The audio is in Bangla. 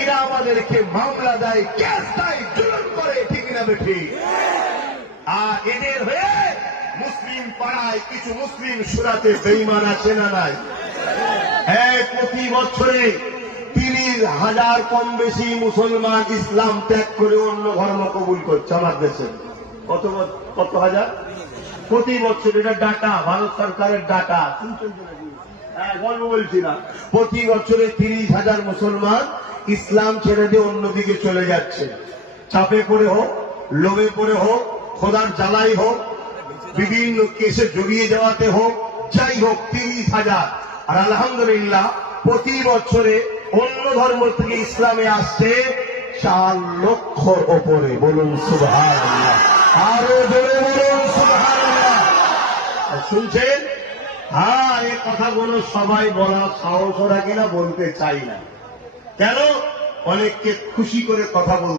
এরা আমাদেরকে মামলা দেয়, কেস দেয়, জুলুম করে, ঠিক না বেঠি? আর এদের হয়ে মুসলিম পাড়ায় কিছু মুসলিম সুরাতে বেঈমান আছে না নাই? প্রতি বছরে 30,000 কম বেশি মুসলমান ইসলাম ত্যাগ করে অন্য ধর্ম কবুল করছে আমার দেশে। কত হাজার প্রতি বছর? এটা ডাটা, ভারত সরকারের ডাটা। গল্প বলছি না। প্রতি বছরে 30,000 মুসলমান ইসলাম ছেড়ে দিয়ে অন্যদিকে চলে যাচ্ছে। চাপে পড়ে হোক, লোভে পড়ে হোক, খোদার জ্বালাই হোক, বিভিন্ন কেসে জড়িয়ে যাওয়াতে হোক, যাই হোক 30,000। আর আলহামদুলিল্লাহ প্রতি বছরে অন্য ধর্ম থেকে ইসলামে আসছে 4 লক্ষর ওপরে। বলুন সুবহানাল্লাহ, আরো জোরে বলুন সুবহানাল্লাহ। শুনছেন? হ্যাঁ, এই কথাগুলো সবাই বলার সাহস রাখে না, বলতে চাই না। কেন? অনেককে খুশি করে কথা বলতে